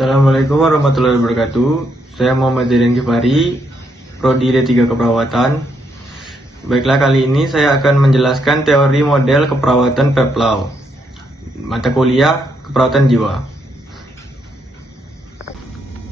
Assalamualaikum warahmatullahi wabarakatuh. Saya Muhammad Diren Gifari, Prodi D3 Keperawatan. Baiklah, kali ini saya akan menjelaskan teori model keperawatan PEPLAU, mata kuliah keperawatan jiwa.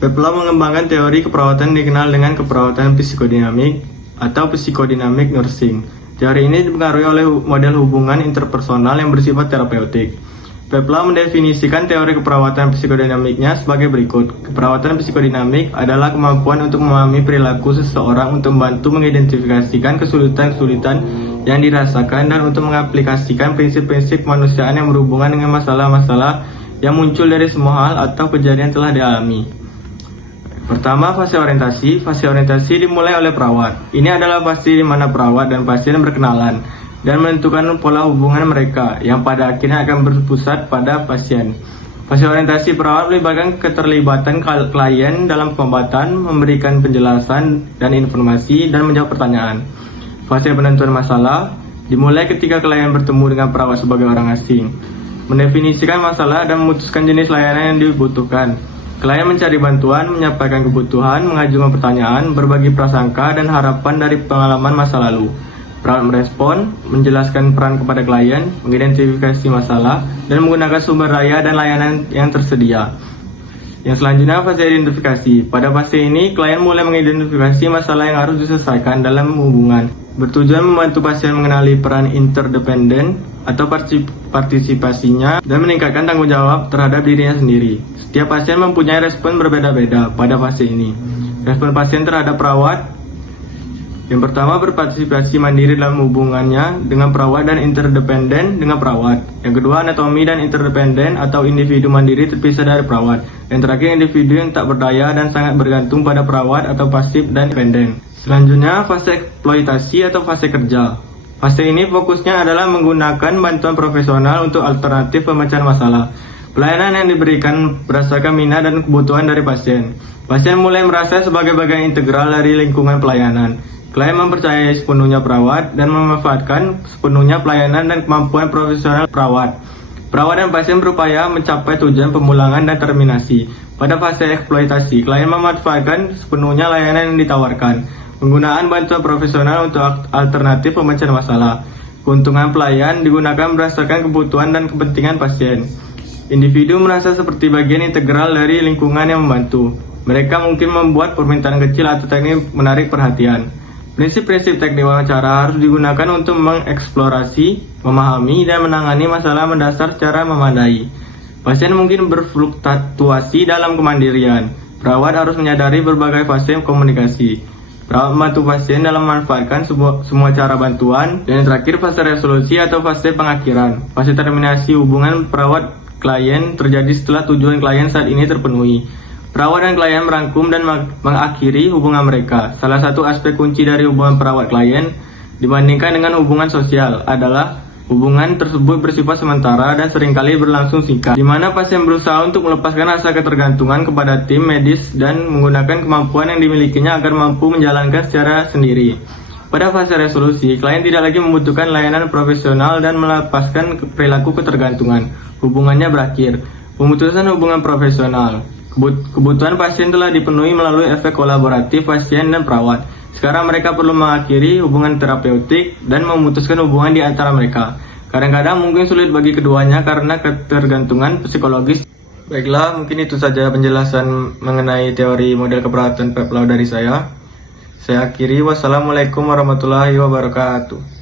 PEPLAU mengembangkan teori keperawatan dikenal dengan keperawatan psikodinamik atau psikodinamik nursing. Teori ini dipengaruhi oleh model hubungan interpersonal yang bersifat terapeutik. PEPLAU mendefinisikan teori keperawatan psikodinamiknya sebagai berikut. Keperawatan psikodinamik adalah kemampuan untuk memahami perilaku seseorang untuk membantu mengidentifikasikan kesulitan-kesulitan yang dirasakan dan untuk mengaplikasikan prinsip-prinsip kemanusiaan yang berhubungan dengan masalah-masalah yang muncul dari semua hal atau kejadian telah dialami. Pertama, fase orientasi. Fase orientasi dimulai oleh perawat. Ini adalah fase di mana perawat dan pasien berkenalan dan menentukan pola hubungan mereka yang pada akhirnya akan berpusat pada pasien. Fase orientasi perawat melibatkan keterlibatan klien dalam pengobatan, memberikan penjelasan dan informasi, dan menjawab pertanyaan. Fase penentuan masalah dimulai ketika klien bertemu dengan perawat sebagai orang asing, mendefinisikan masalah dan memutuskan jenis layanan yang dibutuhkan. Klien mencari bantuan, menyampaikan kebutuhan, mengajukan pertanyaan, berbagi prasangka dan harapan dari pengalaman masa lalu. Perawat merespon, menjelaskan peran kepada klien, mengidentifikasi masalah, dan menggunakan sumber daya dan layanan yang tersedia. Yang selanjutnya, fase identifikasi. Pada fase ini, klien mulai mengidentifikasi masalah yang harus diselesaikan dalam hubungan, bertujuan membantu pasien mengenali peran interdependen atau partisipasinya dan meningkatkan tanggung jawab terhadap dirinya sendiri. Setiap pasien mempunyai respon berbeda-beda pada fase ini. Respon pasien terhadap perawat: yang pertama, berpartisipasi mandiri dalam hubungannya dengan perawat dan interdependen dengan perawat. Yang kedua, anatomi dan interdependen atau individu mandiri terpisah dari perawat. Yang terakhir, individu yang tak berdaya dan sangat bergantung pada perawat atau pasif dan dependen. Selanjutnya, fase eksploitasi atau fase kerja. Fase ini fokusnya adalah menggunakan bantuan profesional untuk alternatif pemecahan masalah. Pelayanan yang diberikan berdasarkan minat dan kebutuhan dari pasien. Pasien mulai merasa sebagai bagian integral dari lingkungan pelayanan. Klien mempercayai sepenuhnya perawat dan memanfaatkan sepenuhnya pelayanan dan kemampuan profesional perawat. Perawat dan pasien berupaya mencapai tujuan pemulangan dan terminasi. Pada fase eksploitasi, klien memanfaatkan sepenuhnya layanan yang ditawarkan. Penggunaan bantuan profesional untuk alternatif pemecahan masalah. Keuntungan pelayan digunakan berdasarkan kebutuhan dan kepentingan pasien. Individu merasa seperti bagian integral dari lingkungan yang membantu. Mereka mungkin membuat permintaan kecil atau teknik menarik perhatian. Prinsip-prinsip teknik wawancara harus digunakan untuk mengeksplorasi, memahami, dan menangani masalah mendasar secara memadai. Pasien mungkin berfluktuasi dalam kemandirian. Perawat harus menyadari berbagai fase komunikasi. Perawat membantu pasien dalam memanfaatkan semua cara bantuan. Dan yang terakhir, fase resolusi atau fase pengakhiran. Fase terminasi hubungan perawat-klien terjadi setelah tujuan klien saat ini terpenuhi. Perawat dan klien merangkum dan mengakhiri hubungan mereka. Salah satu aspek kunci dari hubungan perawat-klien dibandingkan dengan hubungan sosial adalah hubungan tersebut bersifat sementara dan seringkali berlangsung singkat, di mana pasien berusaha untuk melepaskan rasa ketergantungan kepada tim medis dan menggunakan kemampuan yang dimilikinya agar mampu menjalankan secara sendiri. Pada fase resolusi, klien tidak lagi membutuhkan layanan profesional dan melepaskan perilaku ketergantungan. Hubungannya berakhir. Pemutusan hubungan profesional. Kebutuhan pasien telah dipenuhi melalui efek kolaboratif pasien dan perawat. Sekarang mereka perlu mengakhiri hubungan terapeutik dan memutuskan hubungan di antara mereka. Kadang-kadang mungkin sulit bagi keduanya karena ketergantungan psikologis. Baiklah, mungkin itu saja penjelasan mengenai teori model keperawatan PEPLAU dari saya. Saya akhiri. Wassalamualaikum warahmatullahi wabarakatuh.